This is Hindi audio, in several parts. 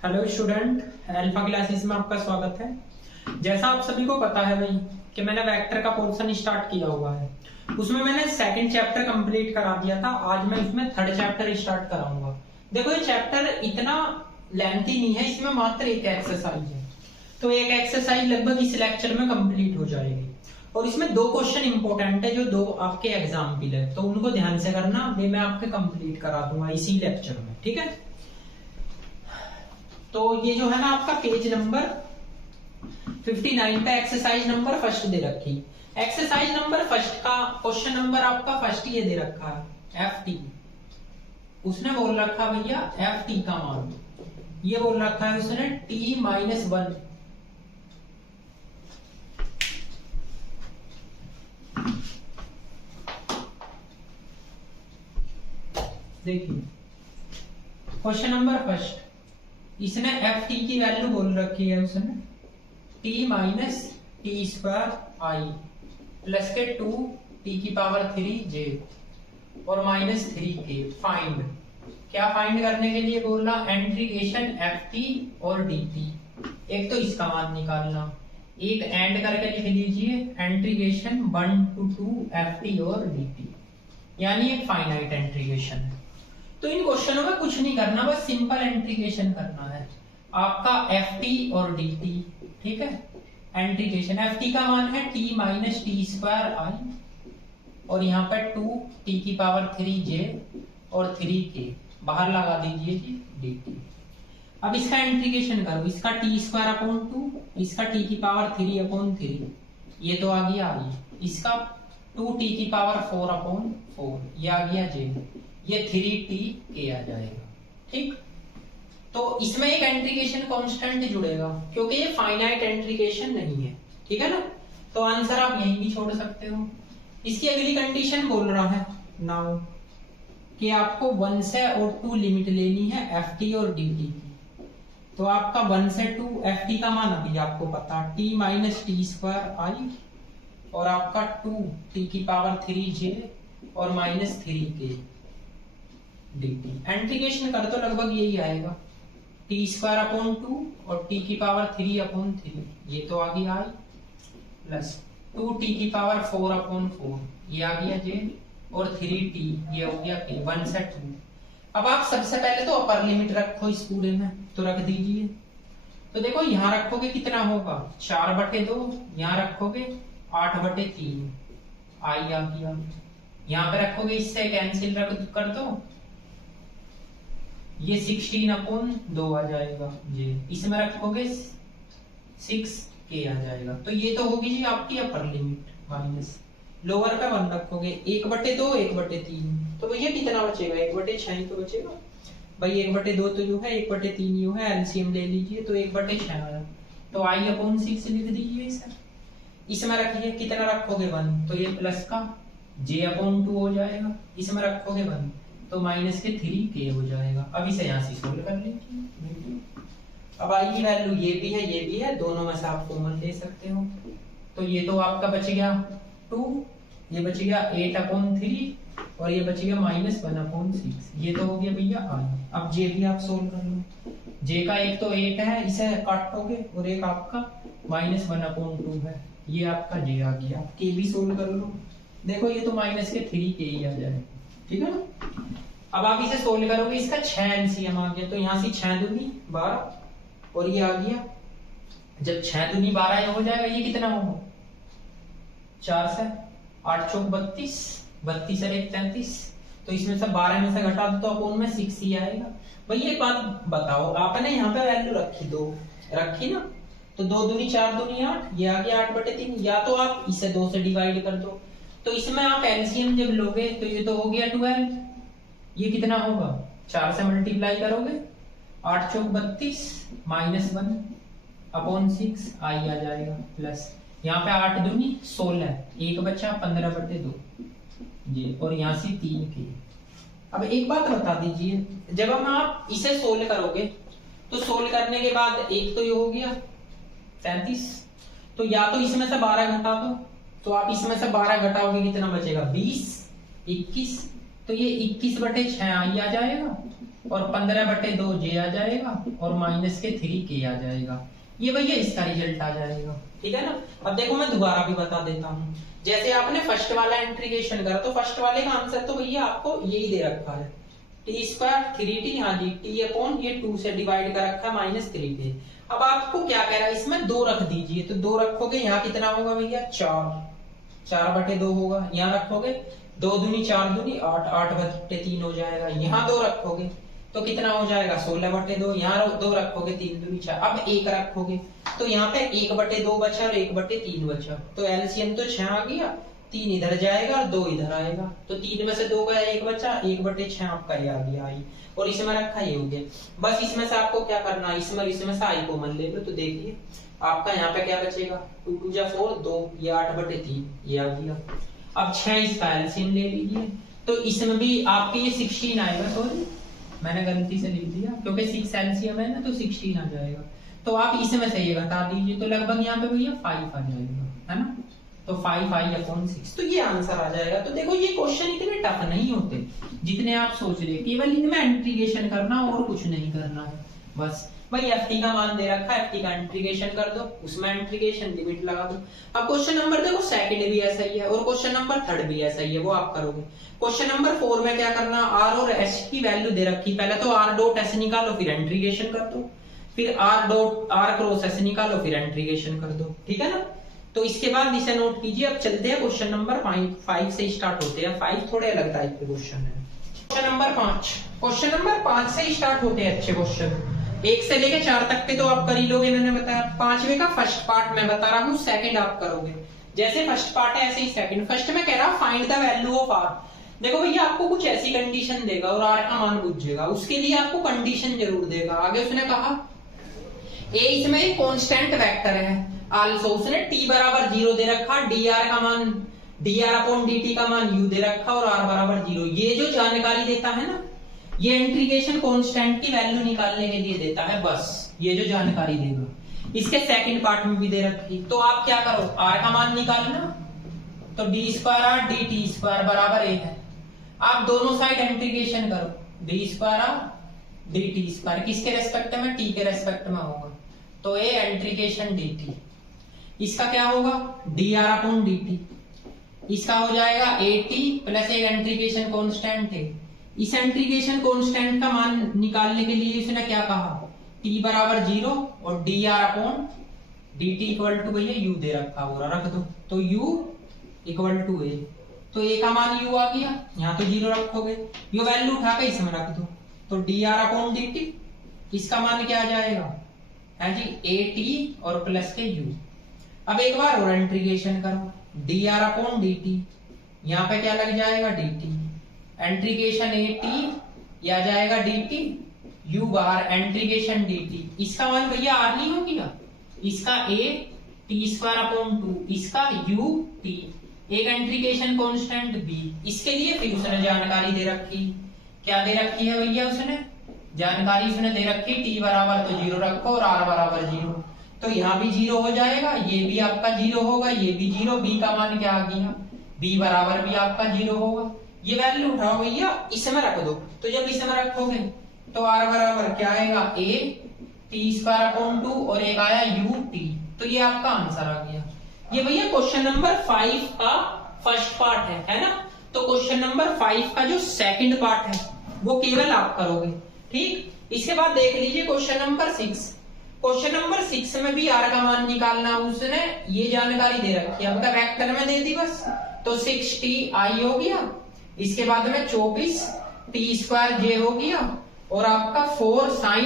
हेलो स्टूडेंट, अल्फा क्लासेस में आपका स्वागत है। जैसा आप सभी को पता है भाई कि मैंने वेक्टर का पोर्शन स्टार्ट किया हुआ है। उसमें मैंने सेकंड चैप्टर कंप्लीट करा दिया था। आज मैं इसमें थर्ड चैप्टर स्टार्ट कराऊंगा। देखो, ये चैप्टर इतना लेंथी नहीं है, इसमें मात्र एक एक्सरसाइज है। तो एक एक्सरसाइज लगभग इस लेक्चर में कंप्लीट हो जाएगी और इसमें दो क्वेश्चन इंपॉर्टेंट है जो दो आपके एग्जाम्पल है, तो उनको ध्यान से करना। वे मैं आपके कंप्लीट करा दूंगा इसी लेक्चर में, ठीक है। तो ये जो है ना, आपका पेज नंबर 59 पे एक्सरसाइज नंबर फर्स्ट दे रखी। एक्सरसाइज नंबर फर्स्ट का क्वेश्चन नंबर आपका फर्स्ट ये दे रखा है एफ टी। उसने बोल रखा भैया एफ टी का मान, ये बोल रखा है उसने t-1। देखिए क्वेश्चन नंबर फर्स्ट, इसने एफ टी की वैल्यू बोल रखी है उसने t-t² प्लस के 2t⁻3j और -3k। फाइंड, क्या फाइंड करने के लिए बोल रहा? इंटीग्रेशन एफ टी और डी टी। एक तो इसका मान निकालना, एक एंड करके लिख लीजिए इंटीग्रेशन 1 to 2 एफ टी और डी टी, यानी एक फाइनाइट इंटीग्रेशन है। तो इन क्वेश्चनों में कुछ नहीं करना, बस सिंपल इंटीग्रेशन करना है आपका एफ टी और डी टी, ठीक है। इंटीग्रेशन एफ टी का मान है t-t² और यहाँ पर 2t⁻3j और 3k बाहर लगा दीजिए जी dt। अब इसका इंटीग्रेशन करो, इसका t²/2, इसका t⁻3/3, ये तो आ गया i, इसका 2t⁻4/4, ये आ गया j, ये 3tk आ जाएगा, ठीक। तो इसमें एक इंटीग्रेशन कांस्टेंट जुड़ेगा क्योंकि ये फाइनाइट इंटीग्रेशन नहीं है, ठीक है ना। तो आंसर आप यहीं भी छोड़ सकते हो। इसकी अगली कंडीशन बोल रहा है नाउ कि आपको 1 से और 2 लिमिट लेनी है एफ टी और डी टी की। तो आपका 1 से 2 एफ टी का मान अभी आपको पता t-t² और आपका 2t⁻3j और -3k dt। इंटीग्रेशन कर तो लगभग यही आएगा, t²/2 और t⁻3/3, ये तो आ गया i, प्लस 2t⁻4/4, ये आ गया j और 3t, ये हो गया k। 1 से 2। अब आप सबसे पहले तो अपर लिमिट रखो इस पूरे में, तो रख दीजिए। तो देखो यहाँ रखोगे कितना होगा 4/2, यहाँ रखोगे 8/3, आई आ गया। यहाँ पे रखोगे, इससे कैंसिल कर दो, ये 16/2 आ जाएगा जी। इसमें रखोगे 6k आ जाएगा। तो ये तो होगी जी आपकी अपर लिमिट, माइनस लोअर पे 1 रखोगे 1/2 1/3, तो भैया कितना बचेगा 1/6 ही तो बचेगा भाई। 1/2 तो जो है 1/3 यो है, एलसीएम ले लीजिए तो 1/6 आया। तो i/6 लिख दीजिए इसे। इसमें रखिए कितना रखोगे 1, तो ये प्लस का j/2 हो जाएगा। इसमें रखोगे 1 तो -3k हो जाएगा। अब इसे यहाँ से सोल्व कर लीजिए। अब आई की वैल्यू ये भी है ये भी है, दोनों में से आप कॉमन ले सकते हो। तो ये तो आपका बच गया 2, ये बच गया 8/3 और ये बच गया -1/6, ये तो हो गया भैया i। अब j भी आप सोल्व कर लो। j का एक तो 8 है, इसे काटोगे, और एक आपका -1/2 है, ये आपका j आ गया। k भी सोल्व कर लो, देखो ये तो -3k ही आ जाएगा, ठीक है ना। अब आप इसे सोल्व करोगे, इसका 6 एलसीएम आ गया, तो यहाँ से 6 दूनी 12 और ये आ गया। जब 6 दूनी 12 ये हो जाएगा, ये कितना होगा 4 से 8 चौक 32, 32 और 1 33, तो इसमें से 12 में से घटा दो तो अपोन में 6 ही आएगा। भाई एक बात बताओ, आपने यहाँ पे वैल्यू रखी 2 रखी ना, तो 2 दूनी 4 दूनी 8, ये आ गया 8/3। या तो आप इसे 2 से डिवाइड कर दो, तो इसमें आप एलसीएम जब लोगे तो ये तो हो गया 12, ये कितना होगा 4 से मल्टीप्लाई करोगे 8 चौक 32 -1/6 आई आ जाएगा, प्लस यहाँ पे 8 दूनी 16, 1 बचा 15/2 जी, और यहाँ से 3k। अब एक बात बता दीजिए, जब हम आप इसे सोल्व करोगे तो सोल्व करने के बाद एक तो ये हो गया 33, तो या तो इसमें से 12 घटा दो, तो आप इसमें से 12 घटाओगे कितना बचेगा 20, 21, तो ये 21/6 आई आ जाएगा और 15/2 जे आ जाएगा और माइनस के 3 के आ जाएगा। ये भैया इसका रिजल्ट आ जाएगा, ठीक है ना। अब देखो मैं दोबारा भी बता देता हूँ, जैसे आपने फर्स्ट वाला इंटीग्रेशन करा तो फर्स्ट वाले का आंसर तो भैया आपको यही दे रखा है, टी स्क्वायर 3t, हाँ जी, टी अपॉन ये 2 से डिवाइड कर रखा है -3t। अब आपको क्या कह रहा है, इसमें 2 रख दीजिए, तो 2 रखोगे यहाँ कितना होगा भैया 4/2 होगा, यहाँ रखोगे 2 दूनी 4 दूनी 8, 8/3 हो जाएगा। यहाँ 2 रखोगे तो कितना हो जाएगा 16/2, यहाँ 2 रखोगे 3 दूनी 4, अब 1 रखोगे तो यहाँ पे 1/2 बचा और 1/3 बचा, तो एलसीएम तो 6 आ गया, 3 इधर जाएगा और 2 इधर आएगा, तो 3 में से 2 गया 1 बचा, 1/6 आपका ये आ गया आई, और इसमें रखा ये हो गया। बस इसमें से आपको क्या करना है, इसमें से आई कॉमन ले लो, तो देखिए आपका यहाँ पे क्या बचेगा, 2 2 जा 4, 2, ये 8/3 ये आ गया। अब 6 इसका एलसीएम ले लीजिए, तो इसमें भी आपके ये 16 आएगा, सॉरी मैंने गलती से लिख दिया, क्योंकि 6 एलसीएम है ना तो 16 आ जाएगा। तो आप इसमें से ये घटा दीजिए, तो लगभग यहाँ पे भैया 5 आ जाएगा, है ना, तो 5i/6, तो ये आंसर आ जाएगा। तो देखो ये क्वेश्चन इतने टफ नहीं होते जितने आप सोच रहे, केवल इनमें इंटीग्रेशन करना और कुछ नहीं करना है बस। भाई ft का मान दे रखा है, ft का इंटीग्रेशन कर दो, उसमें इंटीग्रेशन लिमिट लगा दो। अब क्वेश्चन नंबर देखो सेकंड भी ऐसा ही है और क्वेश्चन नंबर थर्ड भी ऐसा ही है, वो आप करोगे। क्वेश्चन नंबर 4 में क्या करना, r और s की वैल्यू दे रखी, पहले तो r.s निकालो फिर इंटीग्रेशन कर दो, फिर r.s निकालो फिर इंटीग्रेशन कर दो, ठीक है ना। तो इसके बाद इसे नोट कीजिए। अब चलते हैं क्वेश्चन नंबर 5 से स्टार्ट होते हैं। 5 थोड़े अलग टाइप के क्वेश्चन है। क्वेश्चन नंबर 5, क्वेश्चन नंबर 5 से स्टार्ट होते हैं अच्छे क्वेश्चन, 1 से लेके 4 तक के तो आप कर ही लोगे, मैंने बताया। 5वें का फर्स्ट पार्ट मैं बता रहा हूँ, सेकंड आप करोगे। जैसे फर्स्ट पार्ट है ऐसे ही सेकंड। फर्स्ट में कह रहा find the value of r। देखो भैया आपको कुछ ऐसी कंडीशन देगा और r का मान पूछेगा, उसके लिए आपको कंडीशन जरूर देगा। आगे उसने कहा a इसमें एक कांस्टेंट वेक्टर है, आल्सो उसने t बराबर 0 दे रखा, dr का मान dr/dt का मान u दे रखा और r बराबर 0। ये जो जानकारी देता है ना, ये इंटीग्रेशन कांस्टेंट की वैल्यू निकालने के लिए देता है, बस ये जो जानकारी देगा। इसके सेकंड पार्ट में भी दे रखी, तो आप क्या करो, r का मान निकालना, तो d2r dt2 बराबर a है। आप दोनों साइड इंटीग्रेशन करो, d2r dt2 किसके रेस्पेक्ट में, t के रेस्पेक्ट में होगा, तो a इंटीग्रेशन dt, इसका क्या होगा dr/dt, इसका हो जाएगा at प्लस एक इंटीग्रेशन कांस्टेंट है। इस इंटीग्रेशन कांस्टेंट का मान निकालने के लिए इसने क्या कहा, t बराबर 0 और dr/dt इक्वल टू भैया u दे रखा होगा, रख दो, तो u इक्वल टू a, तो a का मान u आ गया, यहाँ तो 0 रखोगे, ये वैल्यू उठा के इसमें रख दो, तो dr/dt इसका मान क्या आ जाएगा है जी at और प्लस के u। अब एक बार और इंटीग्रेशन करो, dr/dt यहाँ पे क्या लग जाएगा dt, इंटीग्रेशन at या जाएगा dt, u बाहर इंटीग्रेशन dt, इसका मान भैया r नहीं हो गया, इसका a t2/2, इसका u t, एक इंटीग्रेशन कांस्टेंट b। इसके लिए फिर उसने जानकारी दे रखी, क्या दे रखी है भैया, उसने जानकारी उसने दे रखी, t बराबर तो 0 रखो और r बराबर 0, तो यहाँ भी 0 हो जाएगा, ये भी आपका 0 होगा, ये भी 0, b का मान क्या आ गया, b बराबर भी आपका 0 होगा। ये वैल्यू उठाओ भैया इसमें रख दो, तो जब इसमें रखोगे तो r बराबर क्या आएगा a t2/2 और एक आया u t, तो ये आपका आंसर आ गया। ये भैया क्वेश्चन नंबर 5 का फर्स्ट पार्ट है ना। तो क्वेश्चन नंबर 5 का जो सेकंड पार्ट है वो केवल आप करोगे, ठीक। इसके बाद देख लीजिए क्वेश्चन नंबर 6। क्वेश्चन नंबर 6 में भी r का मान निकालना, उसने ये जानकारी दे रखी है, मतलब वेक्टर में दे दी बस, तो 6ti हो गया, इसके बाद में 24 t2j हो गया और आपका 4 sin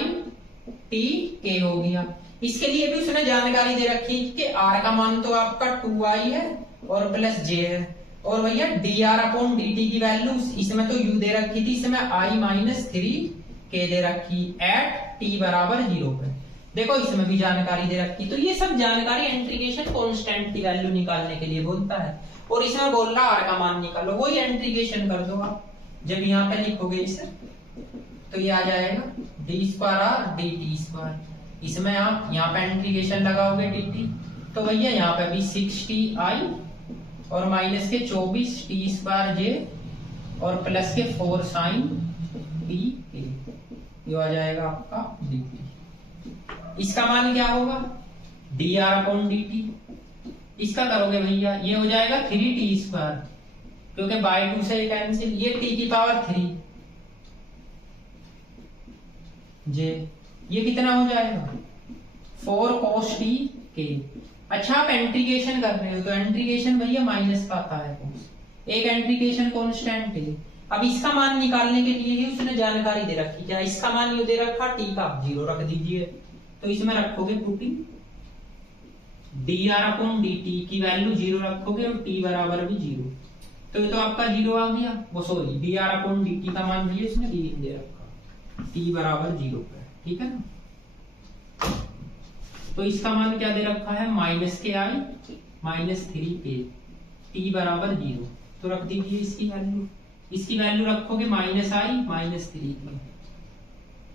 t k हो गया। इसके लिए भी उसने जानकारी दे रखी कि r का मान तो आपका 2i है और प्लस j है, और भैया dr/dt की वैल्यू इसमें तो u दे रखी थी, इसमें i-3k दे रखी एट t बराबर 0 पे। देखो इसमें भी जानकारी दे रखी, तो ये सब जानकारी इंटीग्रेशन कांस्टेंट की वैल्यू निकालने के लिए बोलता है, और इसमें बोल रहा r का मान निकालो, वही इंटीग्रेशन कर दो आप। जब यहाँ पे लिखोगे इसे तो ये आ जाएगा d2r dt2, इसमें आप यहाँ पे इंटीग्रेशन लगाओगे dt, तो भैया यहाँ पे भी 6ti और माइनस के 24 t2j और प्लस के 4 साइन टी के, ये आ जाएगा आपका dt। इसका मान क्या होगा dr/dt। इसका करोगे भैया ये हो जाएगा 3t², क्योंकि बाय 2 से कैंसिल, ये t की पावर 3 जे, ये कितना हो जाएगा 4 cos t के। अच्छा आप इंटीग्रेशन कर रहे हो तो इंटीग्रेशन भैया माइनस का आता है, एक इंटीग्रेशन कांस्टेंट है। अब इसका मान निकालने के लिए ही उसने जानकारी दे रखी, क्या इसका मान ये दे रखा t का 0 रख दीजिए, तो इसमें रखोगे पुटिंग dr/dt की वैल्यू 0 रखोगे और t बराबर भी 0, तो ये तो आपका 0 आ गया। वो सॉरी dr/dt का मान भैया इसने दे रखा t बराबर 0 पे, ठीक है ना। तो इसका मान क्या दे रखा है -ki -3a, t बराबर 0, तो रख दीजिए इसकी वैल्यू। इसकी वैल्यू रखोगे -i -3a,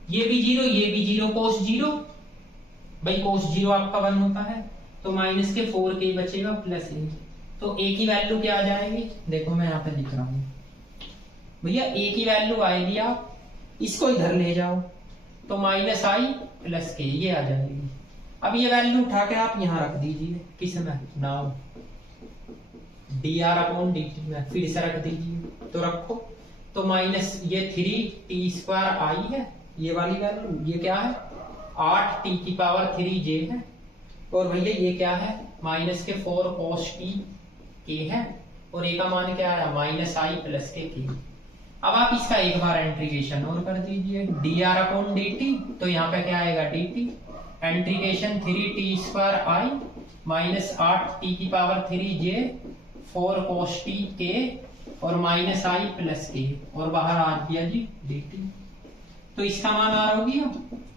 ये भी 0 ये भी 0, cos 0 भाई cos 0 आपका 1 होता है, तो माइनस के 4k बचेगा प्लस a, तो a की वैल्यू क्या आ जाएगी, देखो मैं यहाँ पे लिख रहा हूँ भैया, a की वैल्यू आएगी, आप इसको इधर ले जाओ तो -i + k ये आ जाएगी। अब ये वैल्यू उठा के आप यहाँ रख दीजिए, किसमें नाउ dr/dt में फिर से रख दीजिए, तो रखो तो माइनस ये 3t² है, ये वाली वैल्यू, ये क्या है 8t⁻3j है, और भैया ये क्या है माइनस के 4 cos t k है, और a का मान क्या है -i + k। अब आप इसका एक बार इंटीग्रेशन और कर दीजिए dr/dt, तो यहाँ पे क्या आएगा dt, integration 3t²i -8t⁻3j 4 cos t k और -i + k, और बाहर आ गया जी dt। तो इसका मान आ हो गया,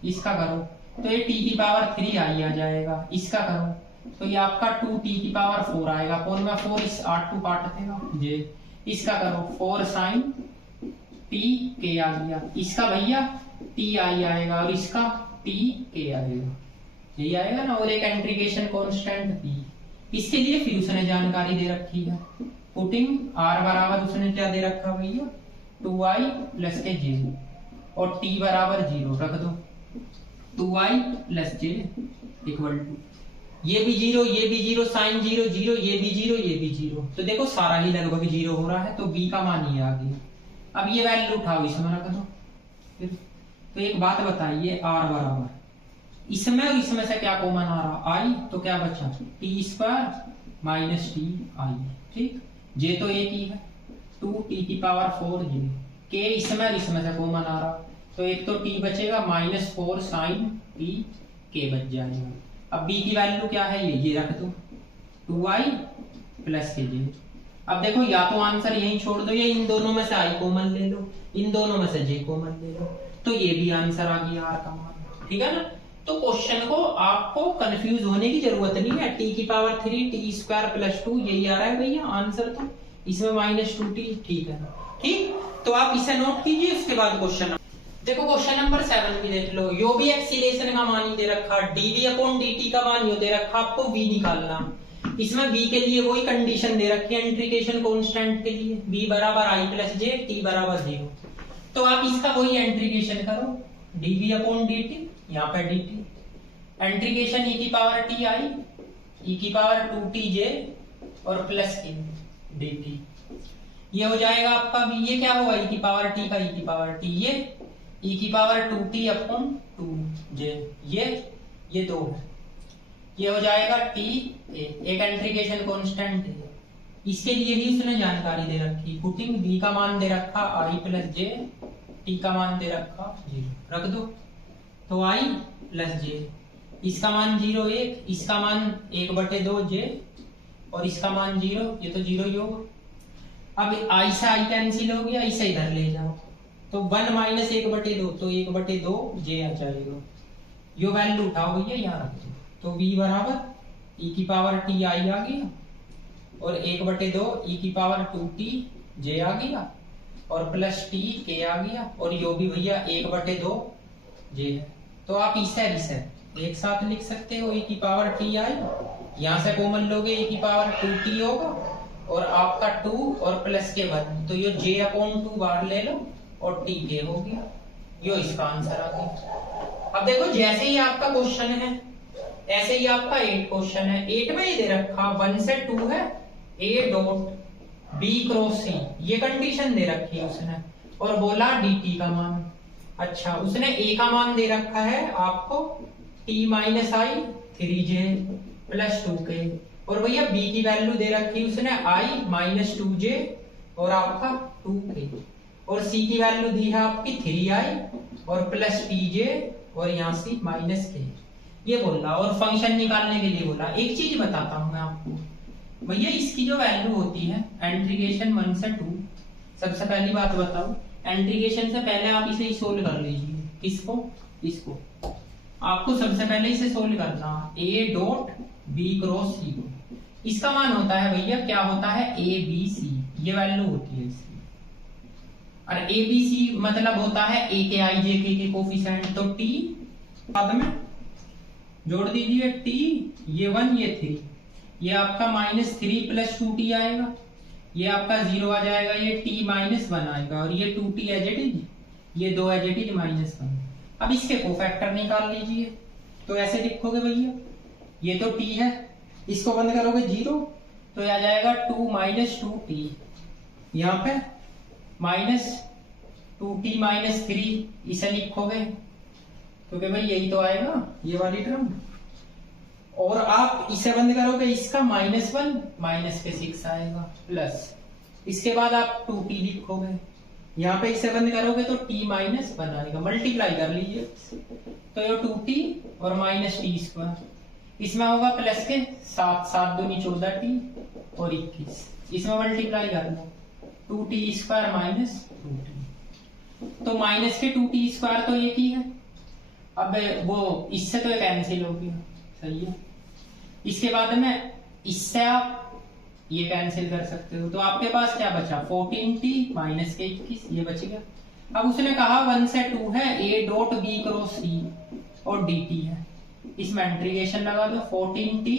इसका करो तो ये t⁻3i आ जाएगा, इसका करो तो ये आपका 2t⁻4 आएगा, कौन में 4 इस 8 को काट देगा जे, इसका करो 4 sin t k आ गया, इसका भैया ti आएगा और इसका t k आएगा, यही आएगा ना, और एक इंटीग्रेशन कांस्टेंट p। इसके लिए फिर उसने जानकारी दे रखी है, पुटिंग r बराबर उसने क्या दे रखा भैया 2i + k j, और t बराबर 0 रख दो, 2i + j = ये भी 0 ये भी 0 sin 0 0, ये भी 0 ये भी 0, तो देखो सारा ही लगभग 0 हो रहा है, तो b का मान ये आ गया। अब ये वैल्यू उठाओ इसमें रख दो फिर, तो एक बात बताइए r बराबर इसमें और इसमें से क्या कॉमन आ रहा i, तो क्या बचा t² - ti, ठीक, j तो एक ही है 2t⁻4 j, k इसमें और इसमें से कॉमन आ रहा, तो एक तो t बचेगा -4 sin t k बच जाएगा। अब b की वैल्यू क्या है ये रख दो 2i + k j। अब देखो या तो आंसर यहीं छोड़ दो या इन दोनों में से i कॉमन ले लो, इन दोनों में से j कॉमन ले लो, तो ये भी आंसर आ गया r का मान, ठीक है ना। तो क्वेश्चन को आपको कंफ्यूज होने की जरूरत नहीं है, t⁻3 t² + 2 यही आ रहा है भैया आंसर, तो इसमें -2t, ठीक है ना, ठीक। तो आप इसे नोट कीजिए, उसके बाद क्वेश्चन देखो, क्वेश्चन नंबर 7 की देख लो, यो भी एक्सीलेशन का मान ही दे रखा, dv/dt का मान यो दे रखा, आपको v निकालना। इसमें v के लिए वही कंडीशन दे रखी है इंटीग्रेशन कांस्टेंट के लिए, v बराबर i + j, t बराबर 0, तो आप इसका वही इंटीग्रेशन करो dv/dt, यहाँ पे dt, इंटीग्रेशन e⁻2tj और प्लस के dt, ये हो जाएगा आपका v, ये क्या होगा e⁻t का e⁻t, ये e⁻2t/2j, ये 2 है, ये हो जाएगा t, एक इंटीग्रेशन कांस्टेंट है, इसके लिए ही उसने जानकारी दे रखी, पुटिंग v का मान दे रखा i + j, t का मान दे रखा 0 रख दो, तो i + j, इसका मान 0 1, इसका मान 1/2 j, और इसका मान 0, ये तो 0 ही होगा। अब i से i कैंसिल हो गया, इसे इधर ले जाओ, तो 1 - 1/2, तो 1/2 j आ जाएगा, यो वैल्यू उठाओ भैया यहाँ रख दो, तो v बराबर e⁻ti आ गया, और 1/2 e⁻2t j आ गया, और प्लस t k आ गया, और यो भी भैया 1/2 j है, तो आप इसे एक साथ लिख सकते हो, e⁻ti यहाँ से कॉमन लोगे e⁻2t होगा, और आपका 2 और प्लस के 1, तो ये j/2 बाहर ले लो और t के हो गया, यो इसका आंसर आ गया। अब देखो जैसे ही आपका क्वेश्चन है ऐसे ही आपका 8 क्वेश्चन है। 8 में ये दे रखा 1 से 2 है, a dot b cross c, ये कंडीशन दे रखी है उसने, और बोला dt का मान। अच्छा, उसने a का मान दे रखा है आपको t माइनस आई 3j प्लस 2k, और भैया b की वैल्यू दे रखी उसने i माइनस 2j और आपका 2k, और c की वैल्यू दी है आपकी 3i और प्लस pj और यहाँ से माइनस k, ये बोला। और फंक्शन निकालने के लिए बोला। एक चीज बताता हूं मैं आपको भैया, इसकी जो वैल्यू होती है इंटीग्रेशन 1 से 2, सबसे पहली बात बताओ, इंटीग्रेशन से पहले आप इसे ही सोल्व कर लीजिए। किसको? इसको आपको सबसे पहले इसे सोल्व करना, a dot b cross c को। इसका मान होता है भैया, क्या होता है, a b c, ये वैल्यू होती है इसकी। और a b c मतलब होता है a के i j k के कोफिशिएंट, तो t बाद में जोड़ दीजिए, t ये 1 ये 3, ये आपका -3 प्लस 2t आएगा, ये आपका 0 आ जाएगा, ये t माइनस 1 आएगा, और ये 2t एज इट इज, ये 2 एज इट इज -1। अब इसके कोफैक्टर निकाल लीजिए, तो ऐसे लिखोगे भैया, ये तो t है, इसको बंद करोगे 0, तो आ जाएगा 2 माइनस 2t, यहाँ पे माइनस 2t माइनस 3, इसे लिखोगे क्योंकि भाई यही तो आएगा ये वाली टर्म, और आप इसे बंद करोगे, इसका -1 माइनस के 6 आएगा, प्लस इसके बाद आप 2t लिखोगे, यहाँ पे इसे बंद करोगे तो t माइनस 1 आएगा, मल्टीप्लाई कर लीजिए, तो ये 2t और माइनस टी स्क्वायर, इसमें होगा प्लस के 7, 7 दूनी 14t और 21, इसमें मल्टीप्लाई करना, 2t स्क्वायर माइनस 2t, तो माइनस के 2t स्क्वायर तो एक ही है। अब वो इससे तो कैंसिल हो गया, सही है। इसके बाद में इससे आप ये कैंसिल कर सकते हो, तो आपके पास क्या बचा, 14t माइनस के 21, ये बच गया। अब उसने कहा 1 से 2 है, a dot b cross c और dt है, इसमें इंटीग्रेशन लगा दो, 14t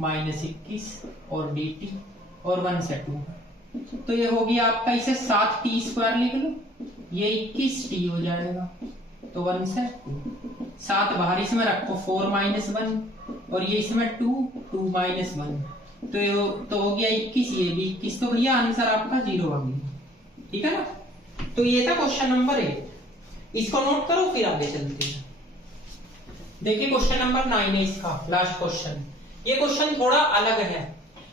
माइनस 21 और dt, और 1 से 2 है, तो ये हो गया आपका, इसे 7t स्क्वायर लिख लो, ये 21t हो जाएगा, तो 1 से 2, 7 बाहर इसमें रखो, 4 माइनस 1, और ये इसमें 2 माइनस 1, तो हो गया 21, ये भी 21, तो भैया आंसर आपका 0 आ गया, ठीक है ना। तो ये था क्वेश्चन नंबर 8, इसको नोट करो, फिर आगे चलते हैं। देखिए क्वेश्चन नंबर 9 है इसका लास्ट क्वेश्चन। ये क्वेश्चन थोड़ा अलग है,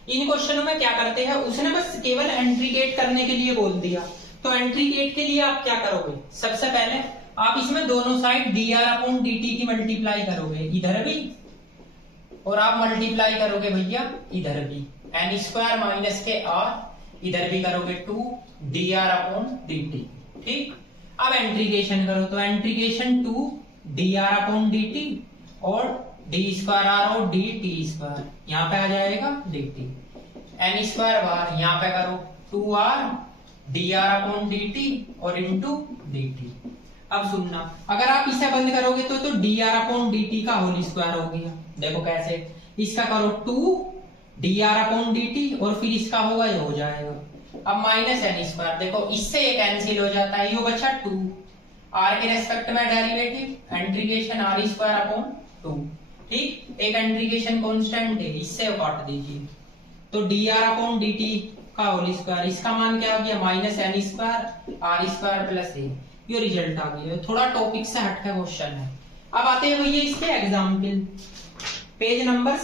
इन क्वेश्चनों में क्या करते हैं, उसने बस केवल एंट्री गेट करने के लिए बोल दिया। तो एंट्री गेट के लिए आप क्या करोगे, सबसे पहले आप इसमें दोनों साइड dr/dt की मल्टीप्लाई करोगे, इधर भी और आप मल्टीप्लाई करोगे भैया इधर भी, n स्क्वायर माइनस के r, इधर भी करोगे 2 dr/dt, ठीक। अब इंटीग्रेशन करो, तो इंटीग्रेशन 2 dr/dt और d स्क्वायर r और dt स्क्वायर, यहाँ पे आ जाएगा dt, n स्क्वायर बार यहाँ पे करो 2r dr/dt और इंटू dt। अब सुनना, अगर आप इसे बंद करोगे तो dr/dt का होल स्क्वायर हो गया, देखो कैसे, इसका करो 2 dr/dt और फिर इसका होगा ये हो जाएगा, अब माइनस n स्क्वायर, देखो इससे ये कैंसिल हो जाता है, ये बचा 2, r के रेस्पेक्ट में derivative integration r square upon 2, ठीक। एक इंटीग्रेशन कांस्टेंट है, इससे काट दीजिए, तो dr/dt का होल स्क्वायर, इसका मान क्या आ गया, minus n square r square plus a, ये रिजल्ट आ गया। थोड़ा टॉपिक से हटके क्वेश्चन है। अब आते हैं भैया इसके एग्जाम्पल, पेज नंबर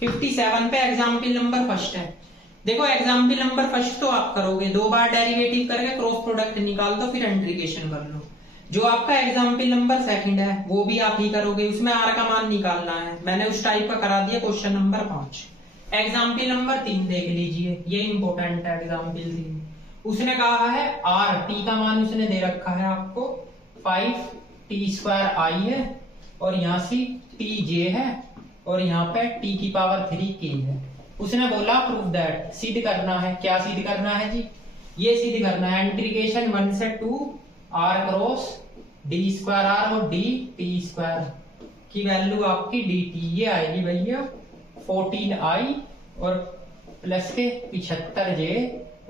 57 पे एग्जाम्पल नंबर फर्स्ट है। देखो एग्जाम्पल नंबर फर्स्ट तो आप करोगे, 2 बार डेरिवेटिव करके क्रॉस प्रोडक्ट निकाल दो, फिर इंटीग्रेशन कर लो। जो आपका एग्जाम्पल नंबर सेकंड है वो भी आप ही करोगे, उसमें r का मान निकालना है, मैंने उस टाइप का करा दिया क्वेश्चन नंबर 5। एग्जाम्पल नंबर 3 देख लीजिए, ये इंपॉर्टेंट है एग्जाम्पल 3। उसने कहा है r, t का मान उसने दे रखा है आपको 5t स्क्वायर i है, और यहाँ से tj है, और यहाँ पे t की पावर 3k है। उसने बोला प्रूव दैट, सिद्ध करना है, क्या सिद्ध करना है जी, ये सिद्ध करना है इंटीग्रेशन 1 से 2 r cross d square r और dt स्क्वायर की वैल्यू आपकी dt ये आएगी भैया 14i और प्लस के 75J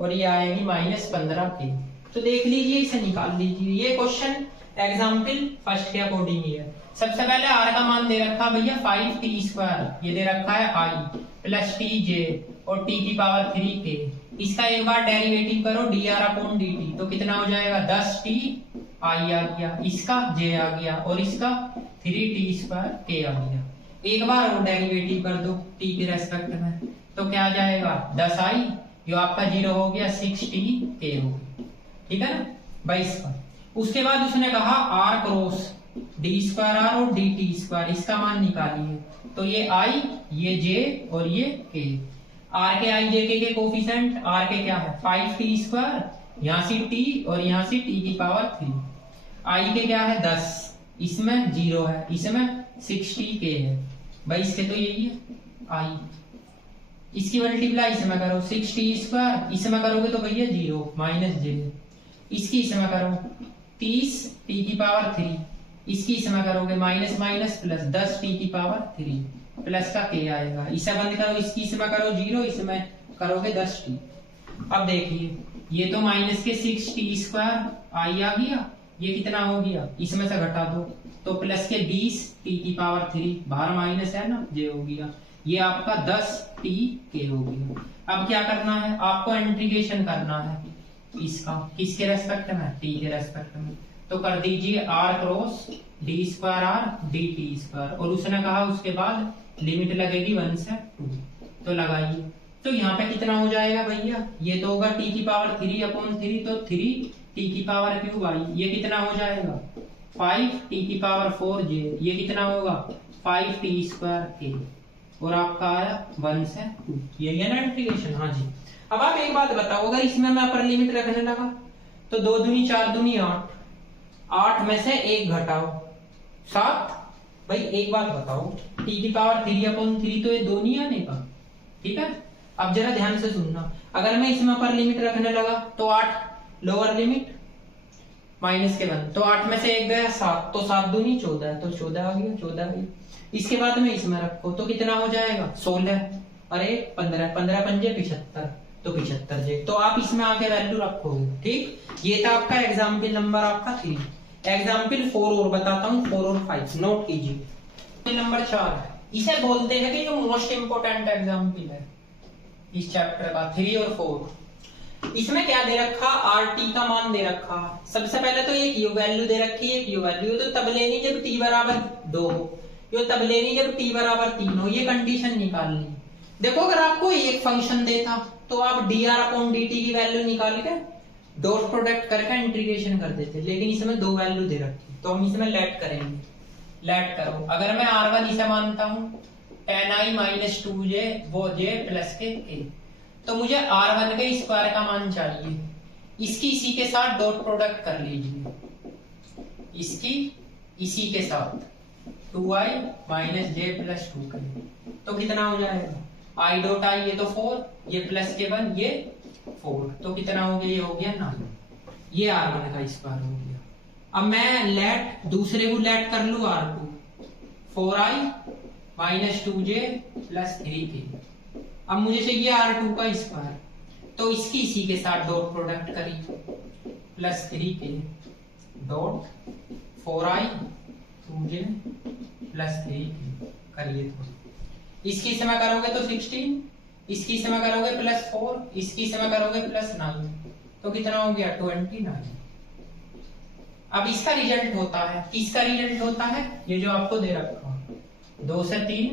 और ये आएगी -15K। तो देख लीजिए, इसे निकाल लीजिए। ये क्वेश्चन एग्जाम्पल फर्स्ट के अकॉर्डिंग ही है। सबसे पहले आर का मान दे रखा भैया 5t², ये दे रखा है i प्लस tj और t की पावर 3k। इसका एक बार डेरिवेटिव करो dr/dt, तो कितना हो जाएगा 10t i आ गया, इसका j आ गया और इसका 3t²k आ गया। एक बार और डेरिवेटिव कर दो t के रेस्पेक्ट में, तो क्या आ जाएगा 10i, जो आपका 0 हो गया 6tk हो गया। ठीक है ना 22 का। उसके बाद उसने कहा r क्रॉस d²r और dt², इसका मान निकालिए। तो ये i, ये j और ये k। r के i j k के कोफिशिएंट, r के क्या है 5t², यहाँ से t और यहाँ से t की पावर 3। i के क्या है 10, इसमें 0 है, इसमें 60k है भाई, इसके तो यही है i। इसकी मल्टीप्लाई इसमें करो 6t², इसमें करोगे तो भैया 0 -j, इसकी इसमें करो 30 t की पावर 3, इसकी इसमें करोगे माइनस माइनस प्लस 10 t की पावर 3 प्लस का k आएगा। इसे बंद करो, इसकी इसमें करो 0, इसमें करोगे 10t। अब देखिए ये तो माइनस के 6t² i आ गया, ये कितना हो गया इसमें से घटा दो तो प्लस के 20 t की पावर 3, बाहर माइनस है ना, j हो गया, ये आपका 10tk हो गया। अब क्या करना है, आपको इंटीग्रेशन करना है इसका, किसके रेस्पेक्ट में, t के रेस्पेक्ट में। तो कर दीजिए r क्रॉस d²r dt², और उसने कहा उसके बाद लिमिट लगेगी 1 से 2, तो लगाइए। तो यहाँ पे कितना हो जाएगा भैया, ये तो होगा t की पावर 3/3, तो 3t की पावर क्यूब आई, ये कितना हो जाएगा 5t की पावर 4j, ये कितना होगा 5t²k, और आपका आया 1 से 2। यही है ना इंटीग्रेशन। हाँ जी। अब आप एक बात बताओ, अगर इसमें मैं अपर लिमिट रखने लगा तो 2 दूनी 4 दूनी 8, 8 में से 1 घटाओ 7। भाई एक बात बताओ, t की पावर 3/3 तो ये 2 नहीं आने का। ठीक है, अब जरा ध्यान से सुनना, अगर मैं इसमें अपर लिमिट रखने लगा तो 8, लोअर लिमिट माइनस के 1, तो 8 में से 1 गया 7, तो 7 दूनी 14, तो 14 आ गया, 14 आ गया। इसके बाद में इसमें रखो तो कितना हो जाएगा 16, अरे 15, 15 पंजे 75, तो 75j। तो आप इसमें आके वैल्यू रखोगे। ठीक, ये था आपका एग्जाम्पल नंबर आपका 3। एग्जाम्पल 4 और बताता हूँ, 4 और 5 नोट कीजिए। नंबर 4 है, इसे बोलते हैं कि जो मोस्ट इंपोर्टेंट एग्जाम्पल है इस चैप्टर का, 3 और 4। इसमें क्या दे रखा, RT का मान दे रखा। सबसे पहले तो एक यू वैल्यू दे रखी है, एक यू वैल्यू, तो तब लेनी जब t बराबर 2 हो, यो तब लेनी जब t बराबर 3 हो, ये कंडीशन निकालनी। देखो अगर आपको एक फंक्शन देता तो आप dr/dt की वैल्यू निकाल के डॉट प्रोडक्ट करके इंटीग्रेशन कर देते, लेकिन इसमें 2 वैल्यू दे रखी, तो हम इसमें लेट करेंगे। लेट करो, अगर मैं r1 इसे मानता हूँ 10i - 2j वो j प्लस के k, तो मुझे r1 के स्क्वायर का मान चाहिए। इसकी इसी के साथ डॉट प्रोडक्ट कर लीजिए, इसकी इसी के साथ 2i - j + 2k, तो कितना हो जाएगा i डॉट i, ये तो 4, ये प्लस के 1, ये 4, तो कितना हो गया, ये हो गया 9, ये r1 का स्क्वायर हो गया। अब मैं लेट दूसरे को लेट कर लू r2, 4i - 2j + 3k। अब मुझे चाहिए r2 का स्क्वायर, तो इसकी इसी के साथ डॉट प्रोडक्ट करिए, plus 3k dot 4i 2j + 3k करिए। तो इसकी समय करोगे तो 16, इसकी समय करोगे +4, इसकी समय करोगे +9, तो कितना हो गया 29। अब इसका रिजल्ट होता है, किसका रिजल्ट होता है, ये जो आपको दे रखा 2 से 3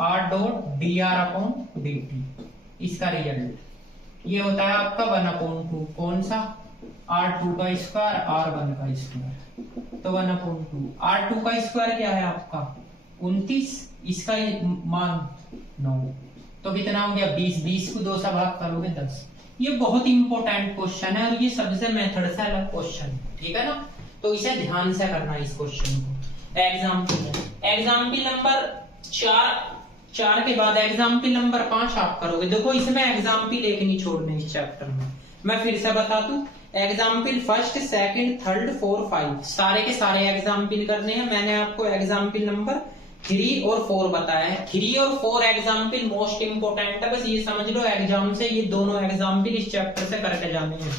r डॉट dr/dt, इसका रिजल्ट ये होता है आपका 1/2। कौन सा, r2 का स्क्वायर r1 का स्क्वायर, तो 1/2। r2 का स्क्वायर क्या है आपका 29, इसका मान 9, तो कितना हो गया 20, 20 को 2 से भाग करोगे 10। ये बहुत इंपॉर्टेंट क्वेश्चन है और ये सबसे मेथड से अलग क्वेश्चन है, ठीक है ना, तो इसे ध्यान से करना इस क्वेश्चन को। एग्जाम्पल नंबर 4 के बाद एग्जाम्पल नंबर 5 आप करोगे। देखो इसमें एग्जाम्पल एक नहीं छोड़ने इस चैप्टर में, मैं फिर से बता दूं, example 1st, 2nd, 3rd, 4th, 5 सारे के सारे एग्जाम्पल करने हैं। मैंने आपको एग्जाम्पल नंबर 3 और 4 बताया है। 3 और 4 एग्जाम्पल मोस्ट इंपोर्टेंट है, बस ये समझ लो एग्जाम से ये दोनों एग्जाम्पल इस चैप्टर से करके जाने हैं।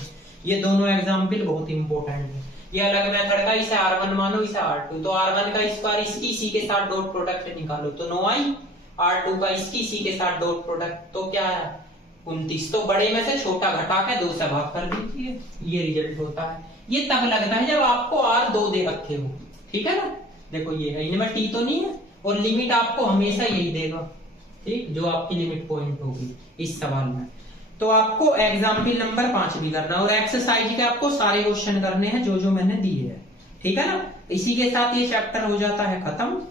ये दोनों एग्जाम्पल बहुत इंपोर्टेंट है। ये अलग मेथड का, इसे R1 मानो, इसे R2। तो R1 का स्क्वायर इसकी इसी के साथ डॉट प्रोडक्ट निकालो तो 9 आई, R2 का इसकी इसी के साथ डॉट प्रोडक्ट तो क्या है 29। तो बड़े में से छोटा घटा के 2 से भाग कर दीजिए, ये रिजल्ट होता है। ये तब लगता है जब आपको R 2 दे रखे हो, ठीक है ना। देखो ये है, इनमें टी तो नहीं है, और लिमिट आपको हमेशा यही देगा, ठीक, जो आपकी लिमिट पॉइंट होगी इस सवाल में। तो आपको एग्जाम्पल नंबर 5 भी करना, और एक्सरसाइज के आपको सारे क्वेश्चन करने हैं जो जो मैंने दिए हैं, ठीक है ना। इसी के साथ ये चैप्टर हो जाता है खत्म।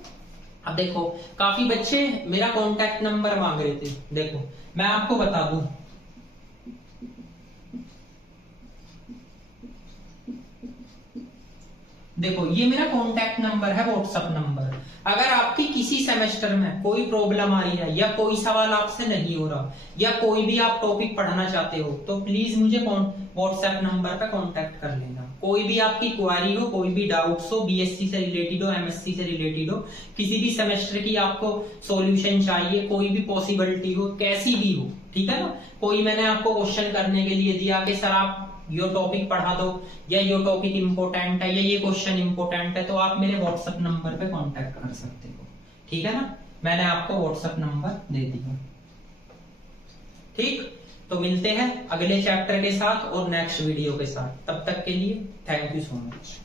अब देखो काफी बच्चे मेरा कॉन्टैक्ट नंबर मांग रहे थे, देखो मैं आपको बता दूं, देखो ये मेरा कॉन्टैक्ट नंबर है, व्हाट्सएप नंबर। अगर आपकी किसी सेमेस्टर में कोई प्रॉब्लम आ रही है, या कोई सवाल आपसे नहीं हो रहा, या कोई भी आप टॉपिक पढ़ना चाहते हो, तो प्लीज मुझे व्हाट्सएप नंबर पे कांटेक्ट कर लेना। कोई भी आपकी क्वारी हो, कोई भी डाउट्स हो, बीएससी से रिलेटेड हो, एमएससी से रिलेटेड हो, किसी भी सेमेस्टर की आपको सॉल्यूशन चाहिए, कोई भी पॉसिबिलिटी हो, कैसी भी हो, ठीक है ना। कोई मैंने आपको क्वेश्चन करने के लिए दिया कि सर आप यो टॉपिक पढ़ा दो, या यो टॉपिक इंपोर्टेंट है, या ये क्वेश्चन इंपोर्टेंट है, तो आप मेरे व्हाट्सएप नंबर पे कांटेक्ट कर सकते हो, ठीक है ना। मैंने आपको व्हाट्सएप नंबर दे दिया, ठीक। तो मिलते हैं अगले चैप्टर के साथ और नेक्स्ट वीडियो के साथ, तब तक के लिए थैंक यू सो मच।